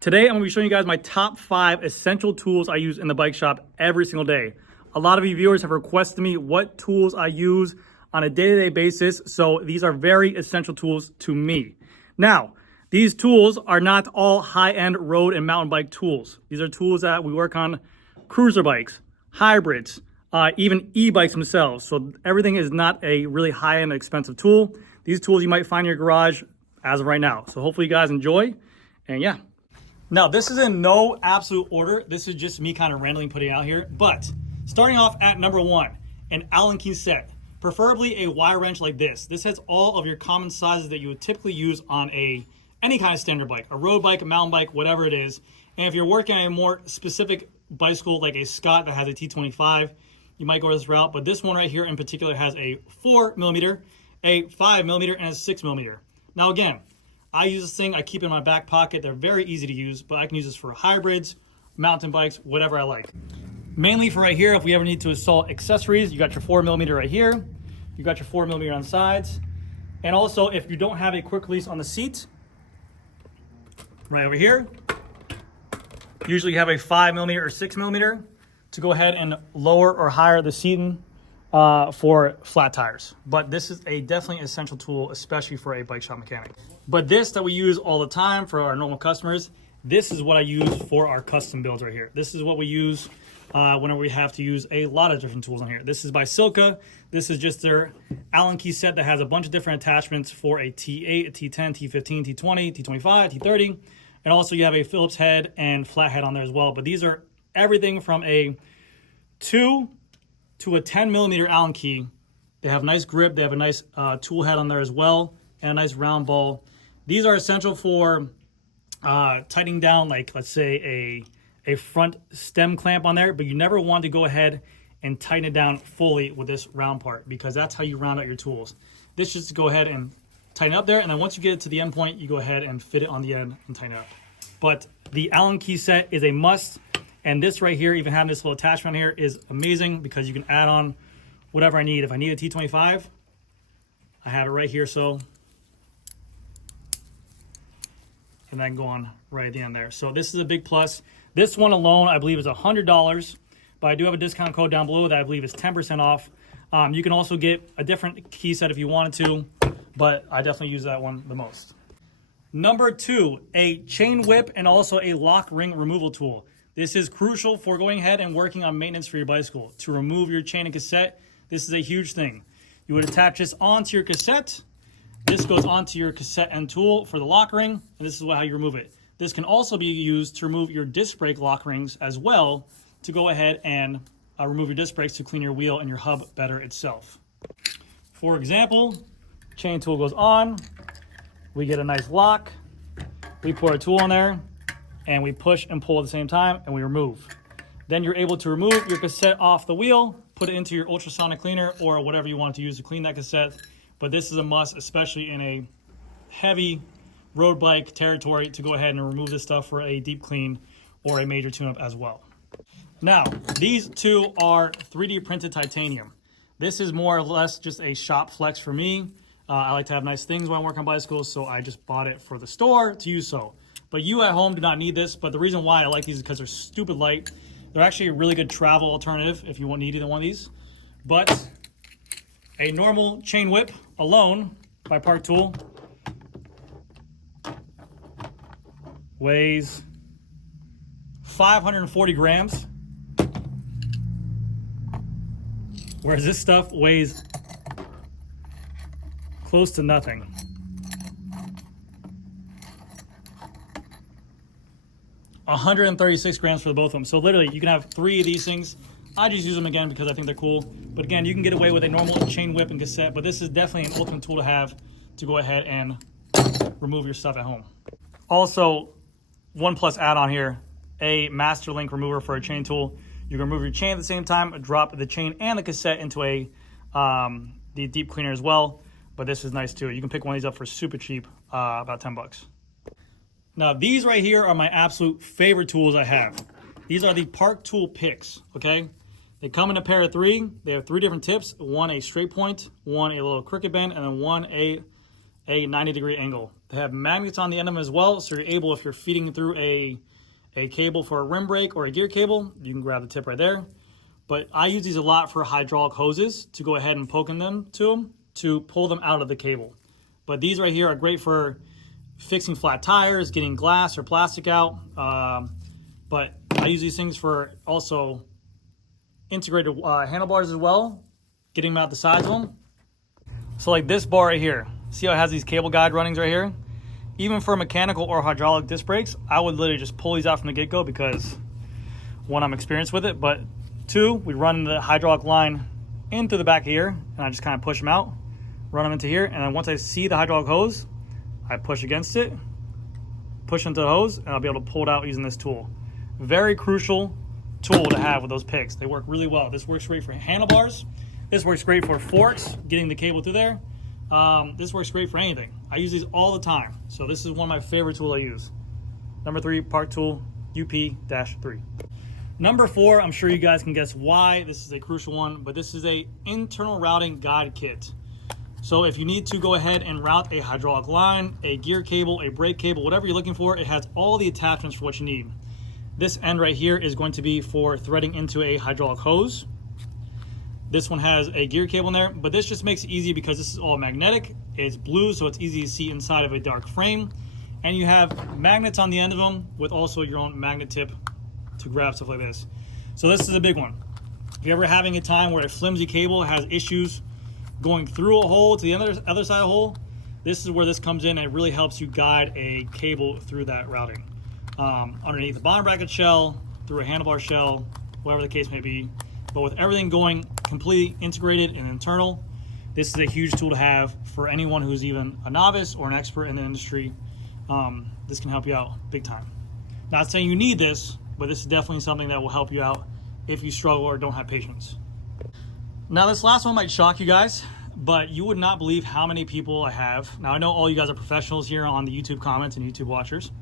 Today, I'm going to be showing you guys my top 5 essential tools I use in the bike shop every single day. A lot of you viewers have requested me what tools I use on a day-to-day basis, so these are very essential tools to me. Now, these tools are not all high-end road and mountain bike tools. These are tools that we work on cruiser bikes, hybrids, even e-bikes themselves. So everything is not a really high-end expensive tool. These tools you might find in your garage as of right now. So hopefully you guys enjoy, and yeah. Now, this is in no absolute order. This is just me kind of randomly putting it out here. But starting off at number 1, an Allen key set, preferably a Y wrench like this. This has all of your common sizes that you would typically use on any kind of standard bike, a road bike, a mountain bike, whatever it is. And if you're working on a more specific bicycle like a Scott that has a T25, you might go this route. But this one right here in particular has a 4mm, a 5mm, and a 6mm. Now again, I use this thing, I keep it in my back pocket. They're very easy to use, but I can use this for hybrids, mountain bikes, whatever I like. Mainly for right here, if we ever need to assault accessories, you got your 4mm right here. You got your 4mm on the sides. And also, if you don't have a quick release on the seat, right over here, usually you have a 5mm or 6mm to go ahead and lower or higher the seating for flat tires. But this is definitely essential tool, especially for a bike shop mechanic. But this that we use all the time for our normal customers, this is what I use for our custom builds right here. This is what we use whenever we have to use a lot of different tools on here. This is by Silca. This is just their Allen key set that has a bunch of different attachments for a T8, a T10, T15, T20, T25, T30. And also you have a Phillips head and flat head on there as well. But these are everything from a 2 to a 10mm Allen key. They have nice grip. They have a nice tool head on there as well, and a nice round ball. These are essential for tightening down, like let's say a front stem clamp on there, but you never want to go ahead and tighten it down fully with this round part, because that's how you round out your tools. This just to go ahead and tighten up there, and then once you get it to the end point, you go ahead and fit it on the end and tighten it up. But the Allen key set is a must. And this right here, even having this little attachment here, is amazing because you can add on whatever I need. If I need a T25, I have it right here, so. And then go on right at the end there. So this is a big plus. This one alone, I believe, is $100, but I do have a discount code down below that I believe is 10% off. You can also get a different key set if you wanted to, but I definitely use that one the most. Number 2, a chain whip and also a lock ring removal tool. This is crucial for going ahead and working on maintenance for your bicycle. To remove your chain and cassette, this is a huge thing. You would attach this onto your cassette. This goes onto your cassette end tool for the lock ring, and this is how you remove it. This can also be used to remove your disc brake lock rings as well, to go ahead and remove your disc brakes to clean your wheel and your hub better itself. For example, chain tool goes on, we get a nice lock, we put our tool on there, and we push and pull at the same time, and we remove. Then you're able to remove your cassette off the wheel, put it into your ultrasonic cleaner or whatever you want to use to clean that cassette. But this is a must, especially in a heavy road bike territory, to go ahead and remove this stuff for a deep clean or a major tune-up as well. Now, these two are 3D printed titanium. This is more or less just a shop flex for me. I like to have nice things when I work on bicycles, so I just bought it for the store to use so. But you at home do not need this, but the reason why I like these is because they're stupid light. They're actually a really good travel alternative if you need either one of these. But a normal chain whip alone by Park Tool weighs 540 grams, whereas this stuff weighs close to nothing. 136 grams for the both of them. So literally, you can have 3 of these things. I just use them again because I think they're cool. But again, you can get away with a normal chain whip and cassette, but this is definitely an ultimate tool to have to go ahead and remove your stuff at home. Also, one plus add-on here, a master link remover for a chain tool. You can remove your chain at the same time, drop the chain and the cassette into the deep cleaner as well. But this is nice too. You can pick one of these up for super cheap, about 10 bucks. Now, these right here are my absolute favorite tools I have. These are the Park Tool picks, okay? They come in a pair of 3. They have 3 different tips. One a straight point, one a little crooked bend, and then one a a 90-degree angle. They have magnets on the end of them as well, so you're able, if you're feeding through a cable for a rim brake or a gear cable, you can grab the tip right there. But I use these a lot for hydraulic hoses to go ahead and poke in them to pull them out of the cable. But these right here are great for fixing flat tires, getting glass or plastic out. But I use these things for also integrated handlebars as well, getting them out the sides of them. So like this bar right here, see how it has these cable guide runnings right here? Even for mechanical or hydraulic disc brakes, I would literally just pull these out from the get-go because one, I'm experienced with it, but two, we run the hydraulic line into the back of here and I just kind of push them out, run them into here, and then once I see the hydraulic hose, I push against it, push into the hose, and I'll be able to pull it out using this tool. Very crucial tool to have with those picks. They work really well. This works great for handlebars. This works great for forks, getting the cable through there. This works great for anything. I use these all the time. So this is one of my favorite tools I use. Number 3, Park Tool UP-3. Number 4, I'm sure you guys can guess why this is a crucial one, but this is a internal routing guide kit. So if you need to go ahead and route a hydraulic line, a gear cable, a brake cable, whatever you're looking for, it has all the attachments for what you need. This end right here is going to be for threading into a hydraulic hose. This one has a gear cable in there, but this just makes it easy because this is all magnetic. It's blue, so it's easy to see inside of a dark frame. And you have magnets on the end of them with also your own magnet tip to grab stuff like this. So this is a big one. If you're ever having a time where a flimsy cable has issues going through a hole to the other side of the hole, this is where this comes in and it really helps you guide a cable through that routing. Underneath the bottom bracket shell, through a handlebar shell, whatever the case may be. But with everything going completely integrated and internal, this is a huge tool to have for anyone who's even a novice or an expert in the industry. This can help you out big time. Not saying you need this, but this is definitely something that will help you out if you struggle or don't have patience. Now this last one might shock you guys, but you would not believe how many people I have. Now I know all you guys are professionals here on the YouTube comments and YouTube watchers,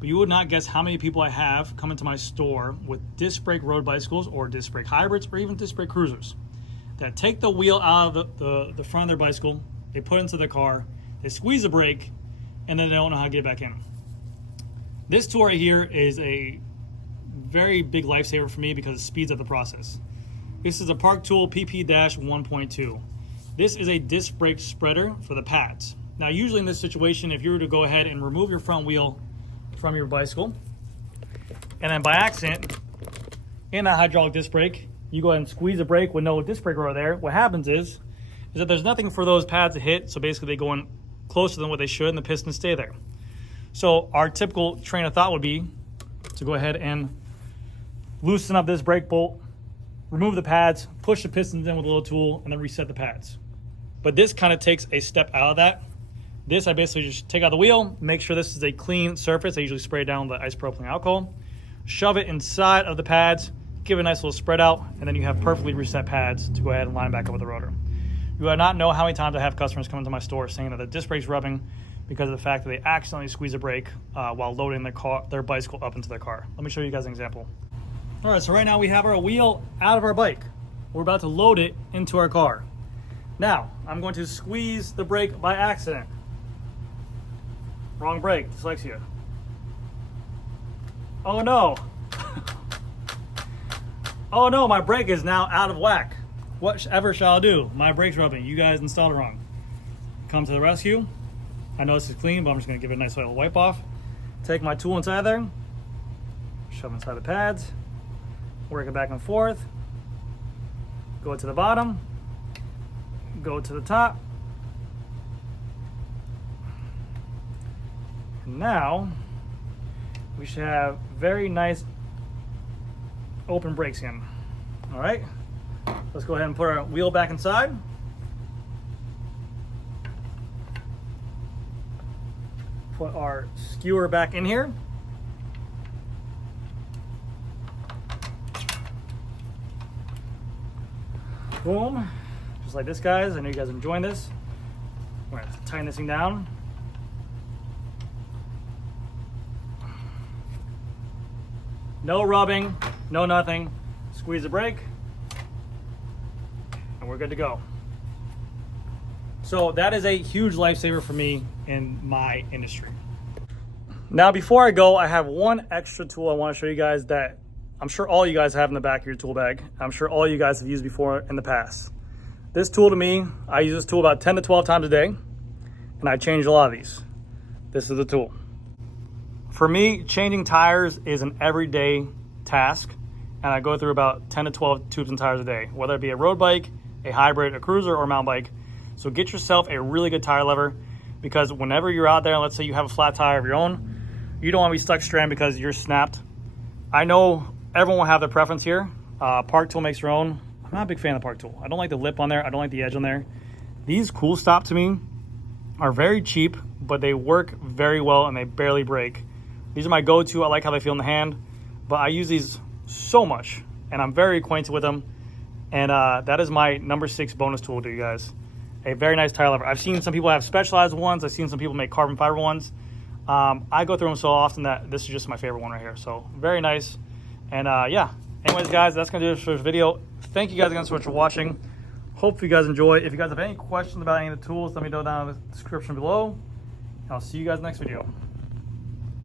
but you would not guess how many people I have come into my store with disc brake road bicycles or disc brake hybrids or even disc brake cruisers that take the wheel out of the front of their bicycle, they put it into their car, they squeeze the brake, and then they don't know how to get it back in. This tool right here is a very big lifesaver for me because it speeds up the process. This is a Park Tool PP-1.2. This is a disc brake spreader for the pads. Now usually in this situation, if you were to go ahead and remove your front wheel from your bicycle, and then by accident, in a hydraulic disc brake, you go ahead and squeeze the brake with no disc brake rotor there, what happens is that there's nothing for those pads to hit, so basically they go in closer than what they should and the pistons stay there. So our typical train of thought would be to go ahead and loosen up this brake bolt, remove the pads, push the pistons in with a little tool, and then reset the pads. But this kind of takes a step out of that. This, I basically just take out the wheel, make sure this is a clean surface. I usually spray it down with isopropylene alcohol, shove it inside of the pads, give it a nice little spread out, and then you have perfectly reset pads to go ahead and line back up with the rotor. You would not know how many times I have customers come into my store saying that the disc brake's rubbing because of the fact that they accidentally squeeze a brake while loading their bicycle up into their car. Let me show you guys an example. All right, so right now we have our wheel out of our bike. We're about to load it into our car. Now, I'm going to squeeze the brake by accident. Wrong brake, dyslexia. Oh no. Oh no, my brake is now out of whack. Whatever shall I do? My brake's rubbing. You guys installed it wrong. Come to the rescue. I know this is clean, but I'm just gonna give it a nice little wipe off. Take my tool inside there, shove inside the pads, work it back and forth, go to the bottom, go to the top. And now we should have very nice open brake skin. All right, let's go ahead and put our wheel back inside. Put our skewer back in here. Boom, just like this, guys. I know you guys are enjoying this. We're gonna tighten this thing down. No rubbing, no nothing. Squeeze the brake, and we're good to go. So that is a huge lifesaver for me in my industry. Now, before I go, I have one extra tool I want to show you guys that I'm sure all you guys have in the back of your tool bag. I'm sure all you guys have used before in the past. This tool, to me, I use this tool about 10 to 12 times a day, and I change a lot of these. This is the tool. For me, changing tires is an everyday task, and I go through about 10 to 12 tubes and tires a day, whether it be a road bike, a hybrid, a cruiser, or a mountain bike. So get yourself a really good tire lever, because whenever you're out there, let's say you have a flat tire of your own, you don't want to be stuck stranded because you're snapped. I know everyone will have their preference here. Park Tool makes their own. I'm not a big fan of Park Tool. I don't like the lip on there. I don't like the edge on there. These Cool Stop, to me, are very cheap, but they work very well and they barely break. These are my go-to. I like how they feel in the hand, but I use these so much and I'm very acquainted with them. And that is my number 6 bonus tool to you guys. A very nice tire lever. I've seen some people have specialized ones. I've seen some people make carbon fiber ones. I go through them so often that this is just my favorite one right here. So very nice. And yeah, anyways, guys, that's going to do it for this video. Thank you guys again so much for watching. Hope you guys enjoy. If you guys have any questions about any of the tools, let me know down in the description below. And I'll see you guys next video.